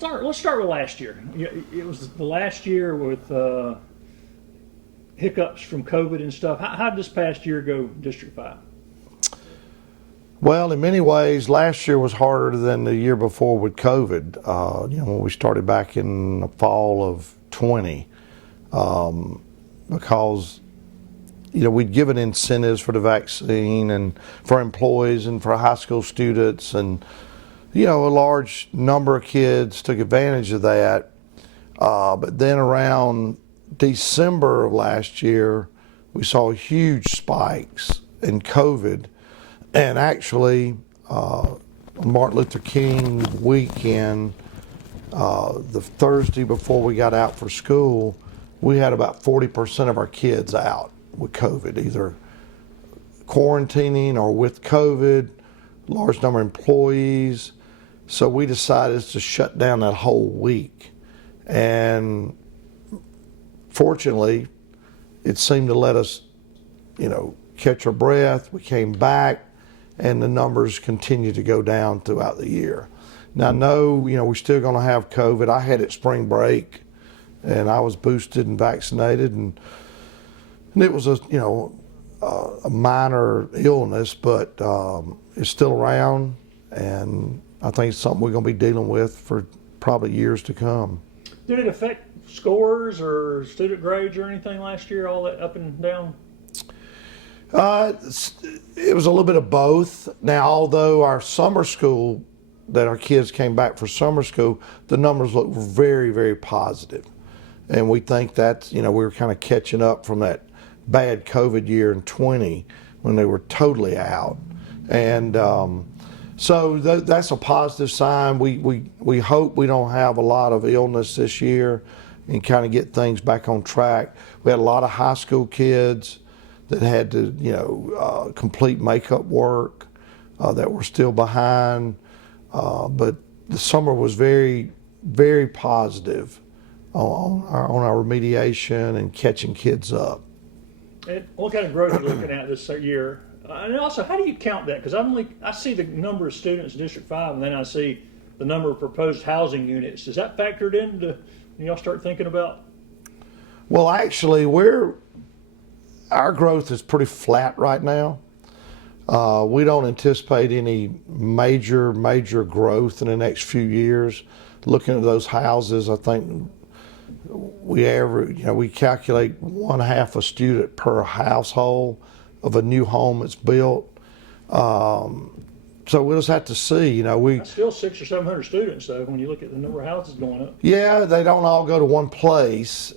Let's start with last year. It was the last year with hiccups from COVID and stuff. How did this past year go, District 5? Well, in many ways, last year was harder than the year before with COVID. When we started back in the fall of 20, because we'd given incentives for the vaccine and for employees and for high school students, and a large number of kids took advantage of that. But then around December of last year, we saw huge spikes in COVID. And actually, Martin Luther King weekend, the Thursday before we got out for school, we had about 40% of our kids out with COVID, either quarantining or with COVID, large number of employees. So we decided to shut down that whole week. And fortunately, it seemed to let us, catch our breath. We came back, and the numbers continued to go down throughout the year. Now, no, we're still going to have COVID. I had it spring break, and I was boosted and vaccinated, and it was a minor illness, but it's still around, and I think it's something we're going to be dealing with for probably years to come. Did it affect scores or student grades or anything last year, all that up and down? It was a little bit of both. Now, although our summer school, that our kids came back for summer school, the numbers look very, very positive. And we think that, we were kind of catching up from that bad COVID year in 20 when they were totally out. And so that's a positive sign. We hope we don't have a lot of illness this year and kind of get things back on track. We had a lot of high school kids that had to, complete makeup work that were still behind. But the summer was very, very positive on our remediation and catching kids up. And what kind of growth are you looking at this year? And also, how do you count that? Because I see the number of students in District 5, and then I see the number of proposed housing units. Is that factored into when y'all start thinking about? Well, actually, our growth is pretty flat right now. We don't anticipate any major growth in the next few years. Looking at those houses, I think we calculate 1/2 a student per household of a new home that's built. So we'll just have to see. That's still 600 or 700 students, though, when you look at the number of houses going up. Yeah, they don't all go to one place,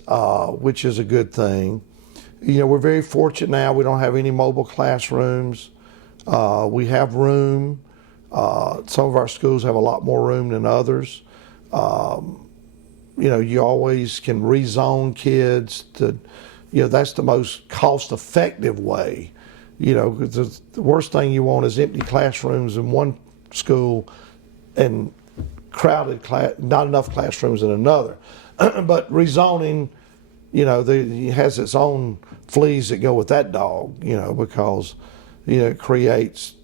which is a good thing. We're very fortunate now. We don't have any mobile classrooms. We have room. Some of our schools have a lot more room than others. You always can rezone kids to, that's the most cost-effective way. Because the worst thing you want is empty classrooms in one school and not enough classrooms in another. But rezoning, it has its own fleas that go with that dog, because, it creates,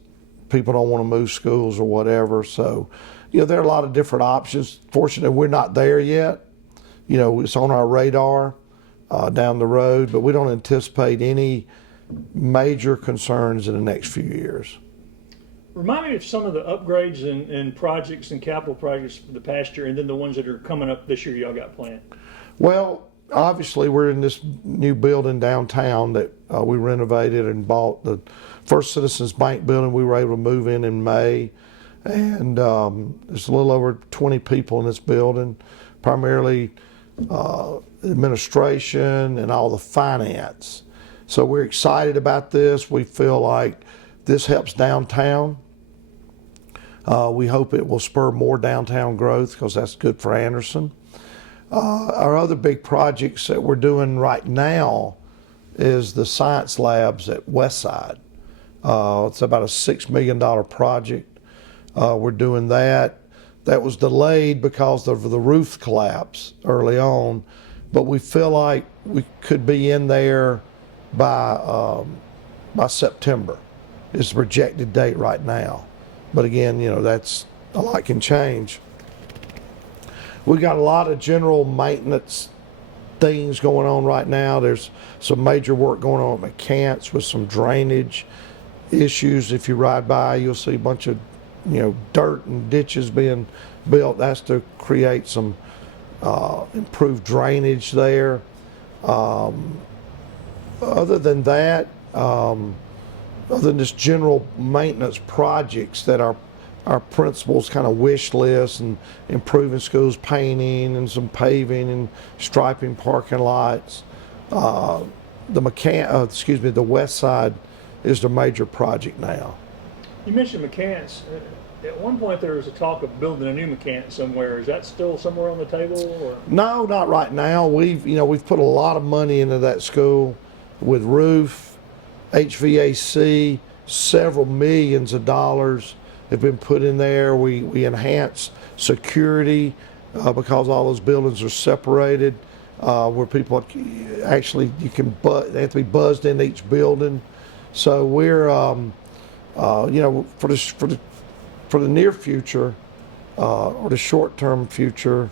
people don't want to move schools or whatever. So, there are a lot of different options. Fortunately, we're not there yet. It's on our radar down the road, but we don't anticipate any major concerns in the next few years. Remind me of some of the upgrades and projects and capital projects for the past year, and then the ones that are coming up this year y'all got planned. Well, obviously we're in this new building downtown that we renovated and bought. The First Citizens Bank building we were able to move in May, and there's a little over 20 people in this building, primarily administration and all the finance. So we're excited about this. We feel like this helps downtown. We hope it will spur more downtown growth because that's good for Anderson. Our other big projects that we're doing right now is the science labs at Westside. It's about a $6 million project. We're doing that. That was delayed because of the roof collapse early on, but we feel like we could be in there by September. It's the projected date right now. But again, that's a lot can change. we got a lot of general maintenance things going on right now. There's some major work going on at McCants with some drainage issues. If you ride by, you'll see a bunch of, dirt and ditches being built. That's to create some improved drainage there. Other than that, other than just general maintenance projects that our principals kind of wish list, and improving schools, painting and some paving and striping parking lots. The Westside is the major project now. You mentioned McCants. At one point there was a talk of building a new McCants somewhere. Is that still somewhere on the table? Or? No, not right now. We've put a lot of money into that school with roof, HVAC, several millions of dollars have been put in there. We enhanced security because all those buildings are separated, where people actually they have to be buzzed in each building. So we're for the near future or the short-term future,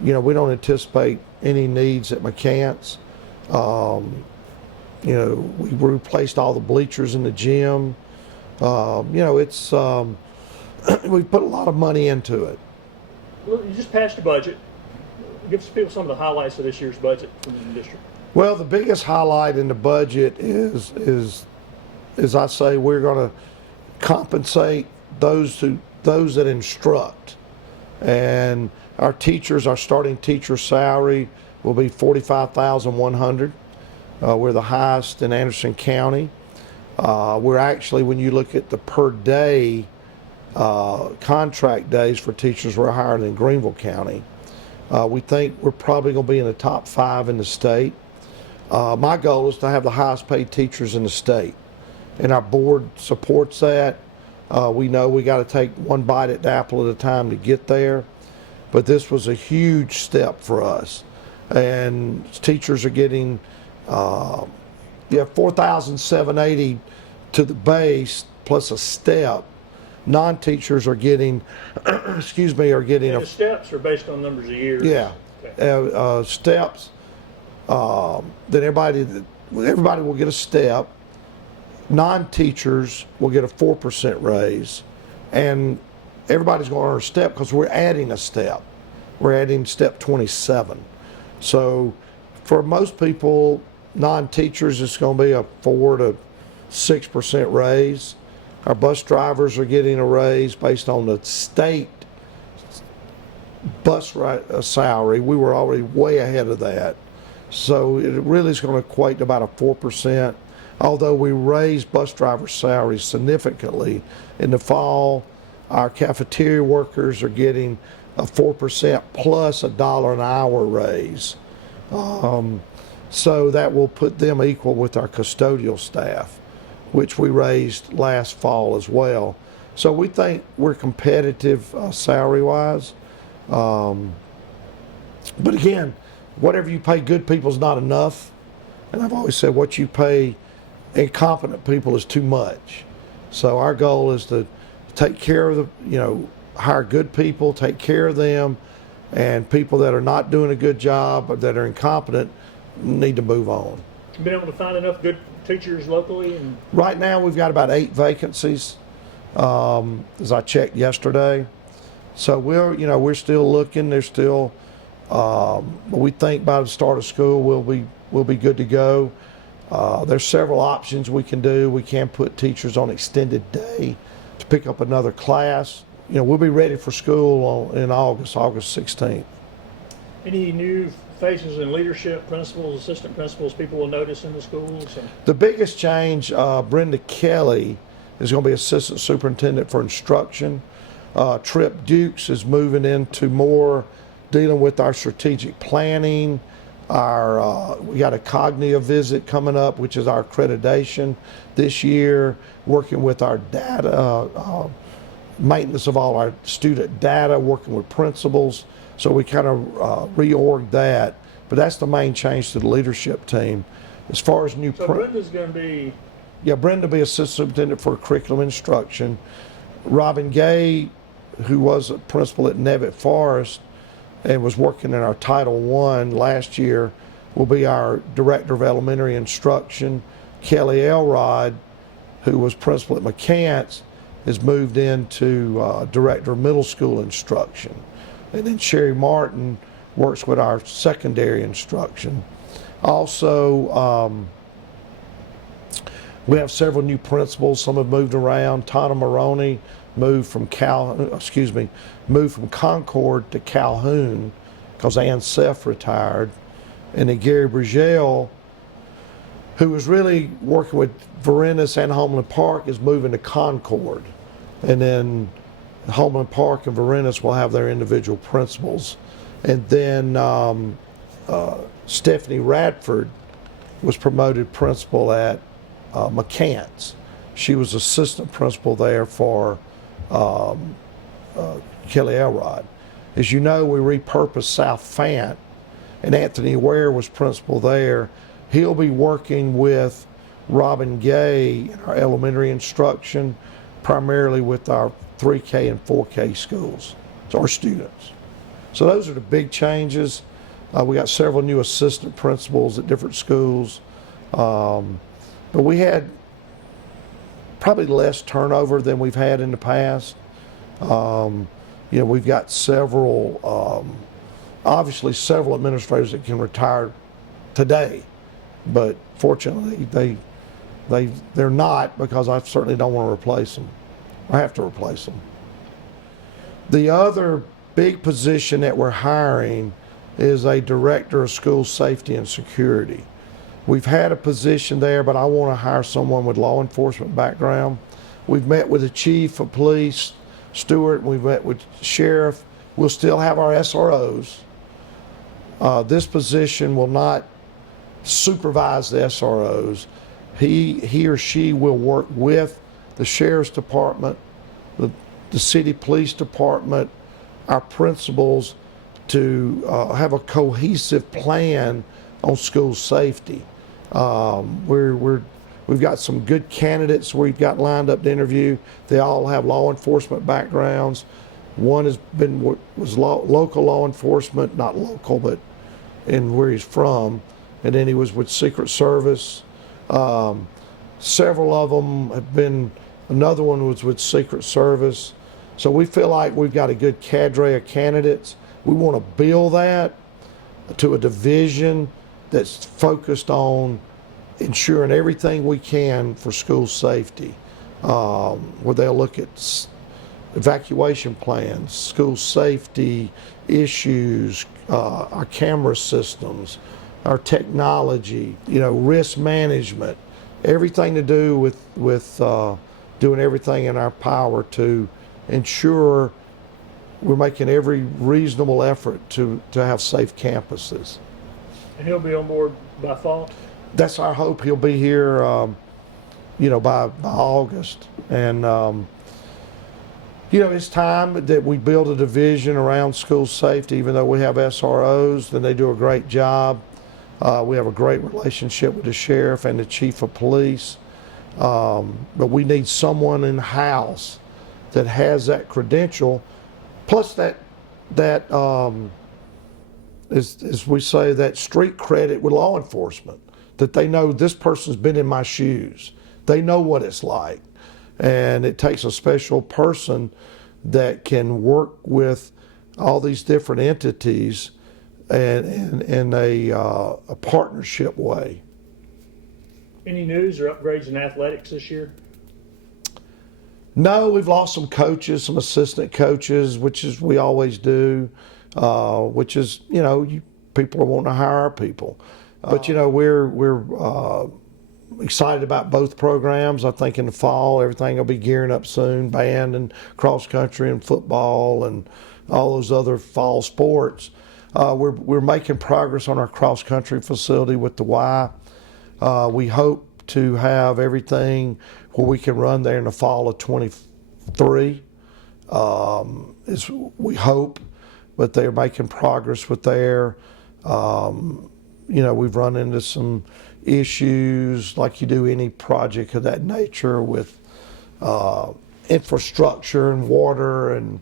we don't anticipate any needs at McCants. We replaced all the bleachers in the gym. It's we've put a lot of money into it. Well, you just passed the budget. Give people some of the highlights of this year's budget from the district. Well, the biggest highlight in the budget is I say we're going to compensate those that instruct, and our starting teacher salary will be $45,100. We're the highest in Anderson County. We're actually, when you look at the per day contract days for teachers, we're higher than Greenville County. We think we're probably going to be in the top 5 in the state. My goal is to have the highest paid teachers in the state, and our board supports that. We know we got to take one bite at the apple at a time to get there, but this was a huge step for us. And teachers are getting $4,780 to the base plus a step. Non-teachers are getting, And the steps are based on numbers of years. Yeah, okay. Steps. Then everybody will get a step. Non-teachers will get a 4% raise, and everybody's going to earn a step because we're adding a step. We're adding step 27. So for most people, non-teachers, it's going to be a 4 to 6% raise. Our bus drivers are getting a raise based on the state bus salary. We were already way ahead of that. So it really is going to equate to about a 4%. Although we raised bus driver salaries significantly in the fall, our cafeteria workers are getting a 4% plus $1 an hour raise. So that will put them equal with our custodial staff, which we raised last fall as well. So we think we're competitive salary-wise. But again, whatever you pay good people is not enough. And I've always said what you pay incompetent people is too much. So our goal is to take care of hire good people, take care of them, and people that are not doing a good job or that are incompetent need to move on. Been able to find enough good teachers locally? Right now we've got about 8 vacancies, as I checked yesterday. So we're still looking. There's still, but we think by the start of school we'll be good to go. There's several options we can do. We can put teachers on extended day to pick up another class. We'll be ready for school in August 16th. Any new faces in leadership, principals, assistant principals, people will notice in the schools? The biggest change, Brenda Kelly is going to be assistant superintendent for instruction. Trip Dukes is moving into more dealing with our strategic planning. We got a cognitive visit coming up, which is our accreditation this year, working with our data, maintenance of all our student data, working with principals. So we kind of reorged that. But that's the main change to the leadership team. As far as Brenda's going to be... Yeah, Brenda will be assistant superintendent for curriculum instruction. Robin Gay, who was a principal at Nevitt Forest, and was working in our Title I last year, will be our Director of Elementary Instruction. Kelly Elrod, who was principal at McCants, has moved into Director of Middle School Instruction. And then Sherry Martin works with our secondary instruction. Also, we have several new principals. Some have moved around. Tana Maroney moved from Concord to Calhoun because Ann Seff retired. And then Gary Brigel, who was really working with Verinis and Homeland Park, is moving to Concord. And then Homeland Park and Verinis will have their individual principals. And then Stephanie Radford was promoted principal at McCants. She was assistant principal there for Kelly Elrod. As you know, we repurposed South Fant, and Anthony Ware was principal there. He'll be working with Robin Gay in our elementary instruction, primarily with our 3K and 4K schools, so our students. So those are the big changes. We got several new assistant principals at different schools. But we had probably less turnover than we've had in the past. We've got obviously several administrators that can retire today, but fortunately they're not, because I certainly don't want to replace them. I have to replace them. The other big position that we're hiring is a director of school safety and security. We've had a position there, but I want to hire someone with law enforcement background. We've met with the chief of police, Stewart, and we've met with sheriff. We'll still have our SROs. This position will not supervise the SROs. He or she will work with the sheriff's department, the city police department, our principals, to have a cohesive plan on school safety. We've got some good candidates we've got lined up to interview. They all have law enforcement backgrounds. One was local law enforcement, not local, but in where he's from, and then he was with Secret Service. Several of them have been. Another one was with Secret Service. So we feel like we've got a good cadre of candidates. We want to build that to a division that's focused on ensuring everything we can for school safety, where they'll look at evacuation plans, school safety issues, our camera systems, our technology, risk management, everything to do with doing everything in our power to ensure we're making every reasonable effort to have safe campuses. And he'll be on board by fall? That's our hope. He'll be here, by August. And, it's time that we build a division around school safety. Even though we have SROs, and they do a great job. We have a great relationship with the sheriff and the chief of police. But we need someone in-house that has that credential, plus that as we say, that street credit with law enforcement, that they know this person's been in my shoes. They know what it's like. And it takes a special person that can work with all these different entities and in a partnership way. Any news or upgrades in athletics this year? No, we've lost some coaches, some assistant coaches, which is we always do, which is, people are wanting to hire our people. But, we're excited about both programs. I think in the fall, everything will be gearing up soon, band and cross country and football and all those other fall sports. We're making progress on our cross country facility with the Y. We hope to have everything where we can run there in the fall of 23. Is we hope, but they're making progress with there. We've run into some issues like you do any project of that nature with infrastructure and water and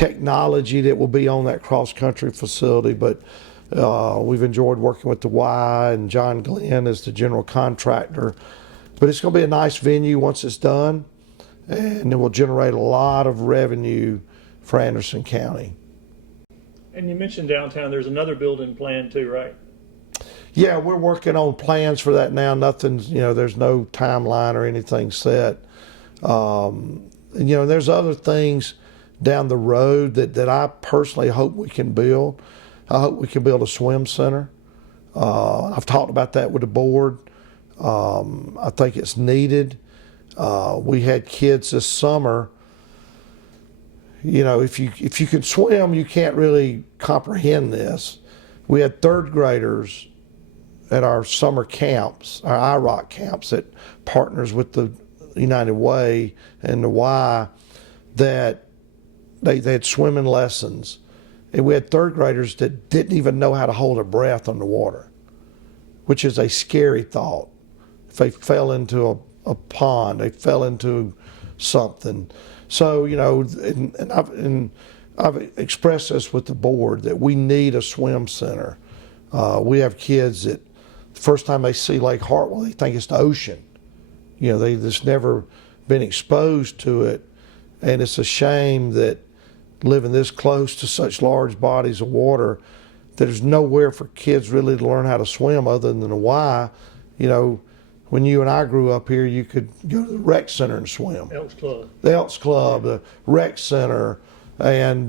technology that will be on that cross-country facility, but we've enjoyed working with the Y, and John Glenn is the general contractor. But it's going to be a nice venue once it's done, and it will generate a lot of revenue for Anderson County. And you mentioned downtown, there's another building planned too, right? Yeah, we're working on plans for that now. Nothing's, there's no timeline or anything set. There's other things down the road that I personally hope we can build. I hope we can build a swim center. I've talked about that with the board. I think it's needed. We had kids this summer. If you can swim, you can't really comprehend this. We had third graders at our summer camps, our IROC camps that partners with the United Way and the Y, that they had swimming lessons. And we had third graders that didn't even know how to hold their breath underwater, which is a scary thought. If they fell into a pond, they fell into something. So, I've expressed this with the board that we need a swim center. We have kids that the first time they see Lake Hartwell, they think it's the ocean. They've just never been exposed to it. And it's a shame that living this close to such large bodies of water, there's nowhere for kids really to learn how to swim other than the Y. When you and I grew up here, you could go to the rec center and swim. Elks Club. The Elks Club, the rec center, and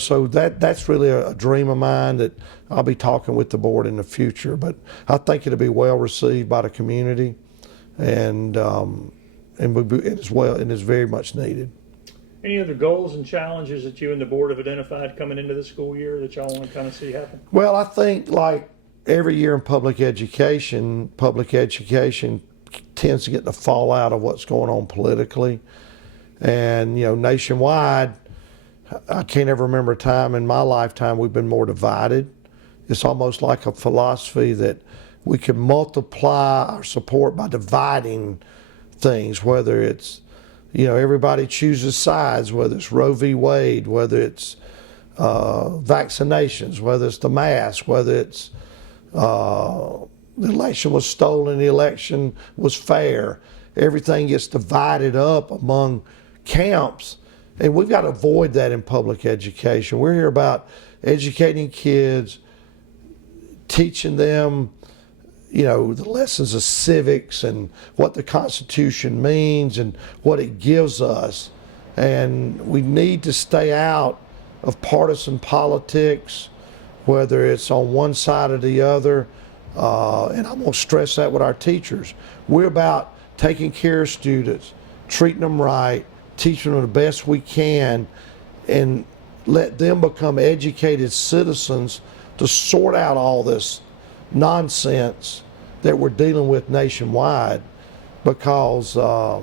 so that's really a dream of mine that I'll be talking with the board in the future. But I think it'll be well received by the community, and it is very much needed. Any other goals and challenges that you and the board have identified coming into the school year that y'all want to kind of see happen? Well, I think like every year in public education tends to get the fallout of what's going on politically. And, nationwide, I can't ever remember a time in my lifetime we've been more divided. It's almost like a philosophy that we can multiply our support by dividing things, whether it's, everybody chooses sides, whether it's Roe v. Wade, whether it's vaccinations, whether it's the mask, whether it's the election was stolen, the election was fair. Everything gets divided up among camps, and we've got to avoid that in public education. We're here about educating kids, teaching them, the lessons of civics and what the Constitution means and what it gives us. And we need to stay out of partisan politics, whether it's on one side or the other. And I'm going to stress that with our teachers. We're about taking care of students, treating them right, teaching them the best we can, and let them become educated citizens to sort out all this nonsense that we're dealing with nationwide. Because are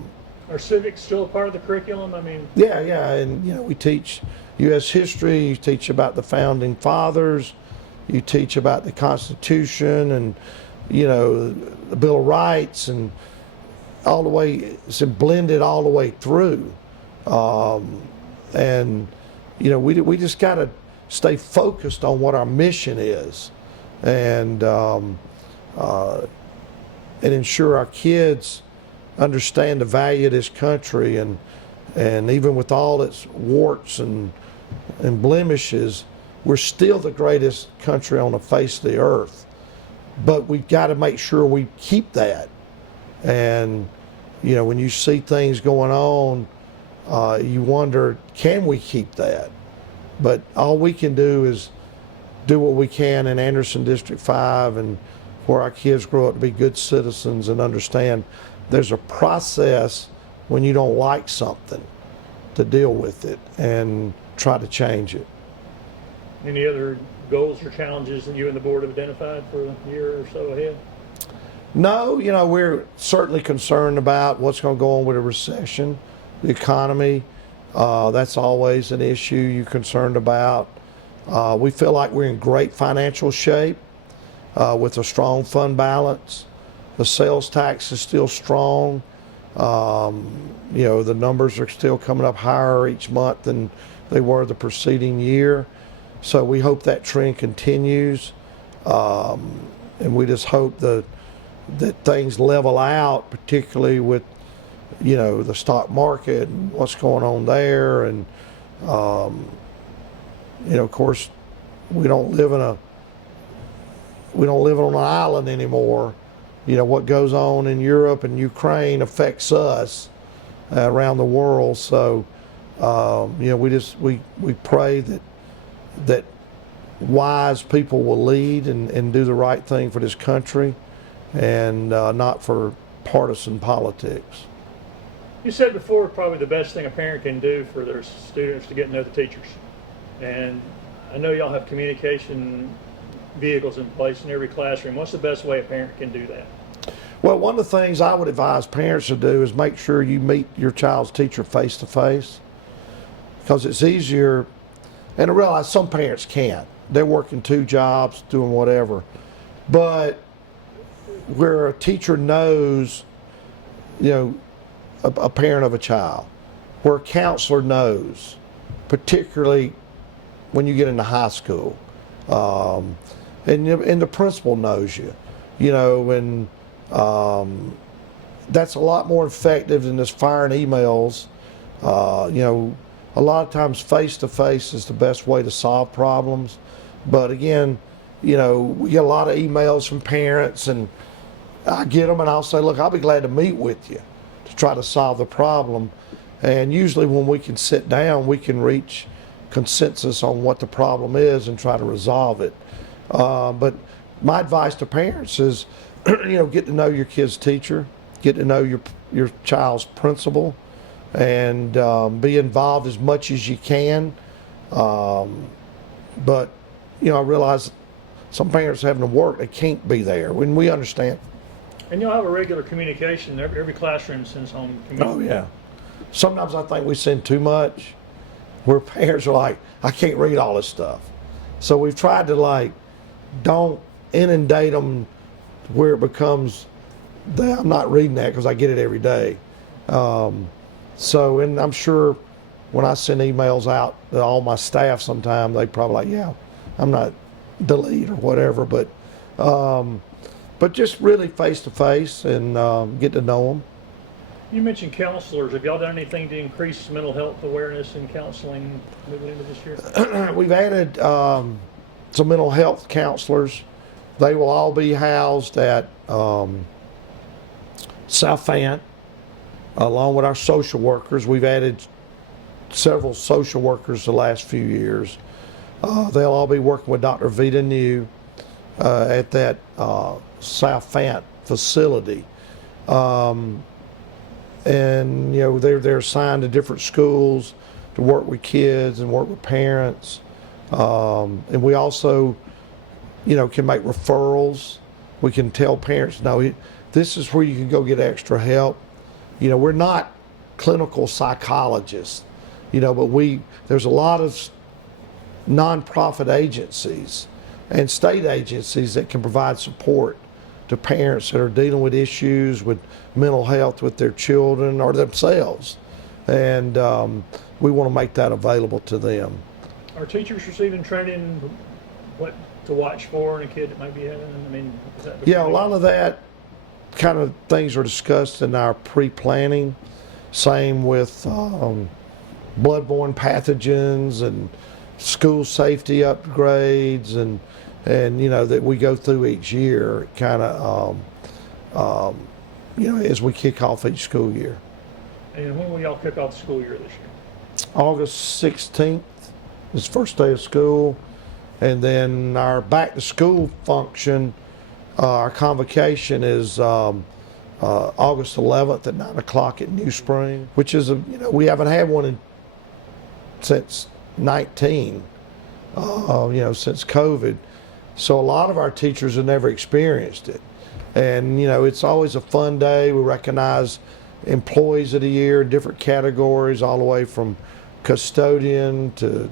civics still a part of the curriculum? yeah, and we teach U.S. history, you teach about the founding fathers, you teach about the Constitution and the Bill of Rights, and all the way it's blended all the way through. We just got to stay focused on what our mission is, and ensure our kids understand the value of this country, and even with all its warts and blemishes, we're still the greatest country on the face of the earth. But we've got to make sure we keep that. And when you see things going on, you wonder, can we keep that? But all we can do is do what we can in Anderson District 5, and where our kids grow up to be good citizens and understand there's a process when you don't like something to deal with it and try to change it. Any other goals or challenges that you and the board have identified for a year or so ahead? No, we're certainly concerned about what's going to go on with a recession, the economy. That's always an issue you're concerned about. We feel like we're in great financial shape with a strong fund balance. The sales tax is still strong. The numbers are still coming up higher each month than they were the preceding year. So we hope that trend continues. And we just hope that things level out, particularly with, the stock market and what's going on there. And, of course, we don't live on an island anymore. What goes on in Europe and Ukraine affects us around the world. So, we pray that wise people will lead and do the right thing for this country, and not for partisan politics. You said before, probably the best thing a parent can do for their students to get to know the teachers. And I know y'all have communication vehicles in place in every classroom. What's the best way a parent can do that? Well, one of the things I would advise parents to do is make sure you meet your child's teacher face to face, because it's easier. And I realize some parents can't. They're working 2 jobs, doing whatever. But where a teacher knows, a parent of a child, where a counselor knows, particularly when you get into high school, and the principal knows you, and that's a lot more effective than just firing emails. A lot of times face-to-face is the best way to solve problems. But again, we get a lot of emails from parents, and I get them and I'll say, look, I'll be glad to meet with you to try to solve the problem. And usually when we can sit down, we can reach consensus on what the problem is and try to resolve it. But my advice to parents is, get to know your kid's teacher, get to know your child's principal, and be involved as much as you can. But, I realize some parents having to work, they can't be there, when we understand. And you'll have a regular communication. Every classroom sends home communication. Oh, yeah. Sometimes I think we send too much, where parents are like, I can't read all this stuff. So we've tried to, don't inundate them where it becomes, I'm not reading that because I get it every day. And I'm sure when I send emails out to all my staff sometime, they probably like, yeah, I'm not delete or whatever, but just really face to face and get to know them. You mentioned counselors. Have y'all done anything to increase mental health awareness and counseling moving into this year? We've added some mental health counselors. They will all be housed at South Fayette, along with our social workers. We've added several social workers the last few years. They'll all be working with Dr. Vita New at that South Fayette facility. And they're assigned to different schools to work with kids and work with parents. And we also, can make referrals. We can tell parents, no, this is where you can go get extra help. We're not clinical psychologists, but there's a lot of nonprofit agencies and state agencies that can provide support to parents that are dealing with issues with mental health with their children or themselves. And we want to make that available to them. Are teachers receiving training, what to watch for in a kid that might be having? Is that Yeah, a lot of that kind of things are discussed in our pre-planning. Same with bloodborne pathogens and school safety upgrades and that we go through each year, kind of as we kick off each school year. And when will y'all kick off the school year this year? August 16th is the first day of school, and then our back to school function, our convocation is August 11th at 9 o'clock at New Spring, which is we haven't had one since 19, since COVID. So a lot of our teachers have never experienced it. And, it's always a fun day. We recognize employees of the year in different categories, all the way from custodian to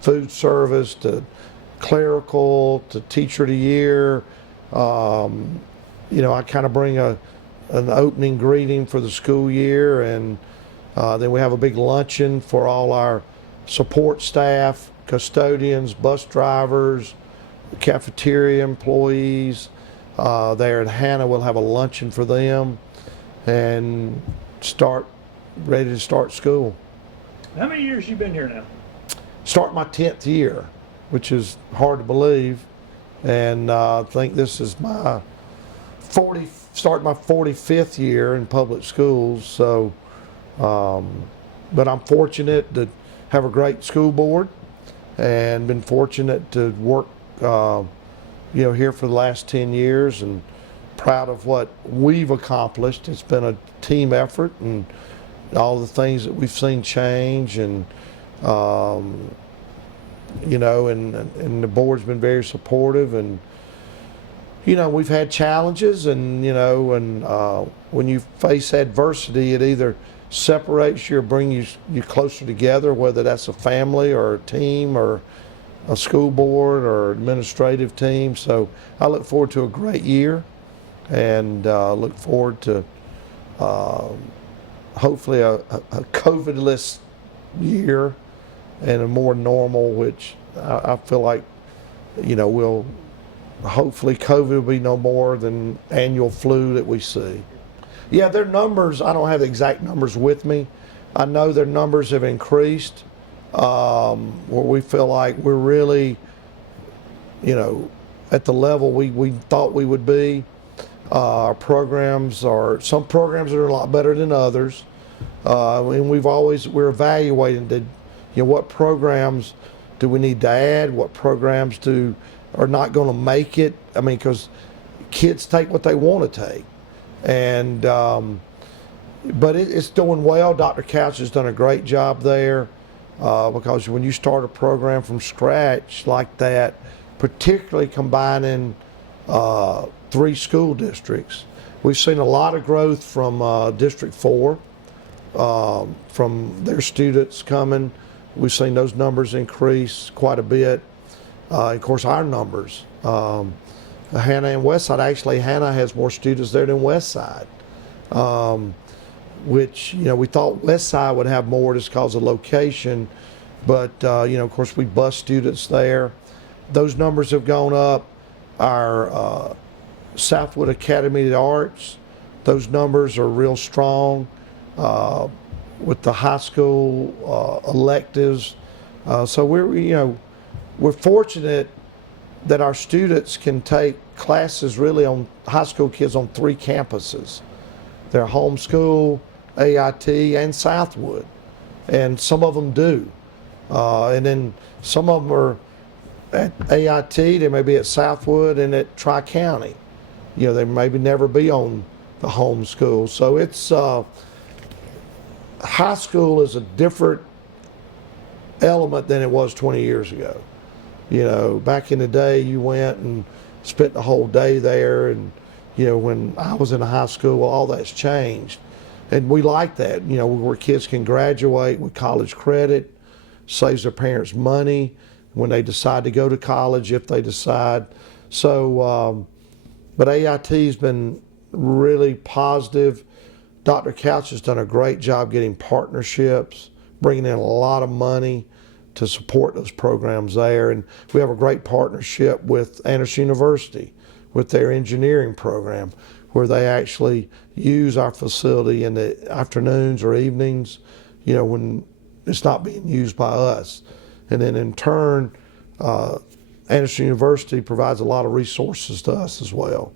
food service to clerical to teacher of the year. I kind of bring a an opening greeting for the school year, and then we have a big luncheon for all our support staff, custodians, bus drivers, cafeteria employees. There in Hannah, we'll have a luncheon for them and ready to start school. How many years you been here now? Start my 10th year, which is hard to believe, and I think this is my 45th year in public schools. So, but I'm fortunate to have a great school board, and been fortunate to work, here for the last 10 years, and proud of what we've accomplished. It's been a team effort, and all the things that we've seen change, and and the board's been very supportive, and we've had challenges, and when you face adversity, it either separates you or brings you closer together, whether that's a family or a team or a school board or administrative team. So I look forward to a great year, and look forward to hopefully a COVID-less year and a more normal, which I feel like, we'll hopefully COVID will be no more than annual flu that we see. Yeah, their numbers, I don't have the exact numbers with me. I know their numbers have increased, where we feel like we're really, at the level we thought we would be. Our programs some programs are a lot better than others. And we're evaluating what programs do we need to add, what programs are not going to make it. I mean, because kids take what they want to take. And but it's doing well. Dr. Couch has done a great job there, because when you start a program from scratch like that, particularly combining 3 school districts, we've seen a lot of growth from District 4, from their students coming. We've seen those numbers increase quite a bit. Of course, our numbers. Hannah and Westside, actually, Hannah has more students there than Westside, which, we thought Westside would have more just because of location, but, of course, we bus students there. Those numbers have gone up. Our Southwood Academy of the Arts, those numbers are real strong, with the high school electives. So we're fortunate that our students can take classes really on high school kids on 3 campuses. They're homeschool, AIT, and Southwood, and some of them do. And then some of them are at AIT, they may be at Southwood and at Tri-County. They maybe never be on the homeschool. So it's high school is a different element than it was 20 years ago. Back in the day, you went and spent the whole day there, and when I was in high school, all that's changed, and we like that. Where kids can graduate with college credit, saves their parents money when they decide to go to college, if they decide. So, but AIT's been really positive. Dr. Couch has done a great job getting partnerships, bringing in a lot of money to support those programs there. And we have a great partnership with Anderson University with their engineering program, where they actually use our facility in the afternoons or evenings, when it's not being used by us. And then in turn, Anderson University provides a lot of resources to us as well.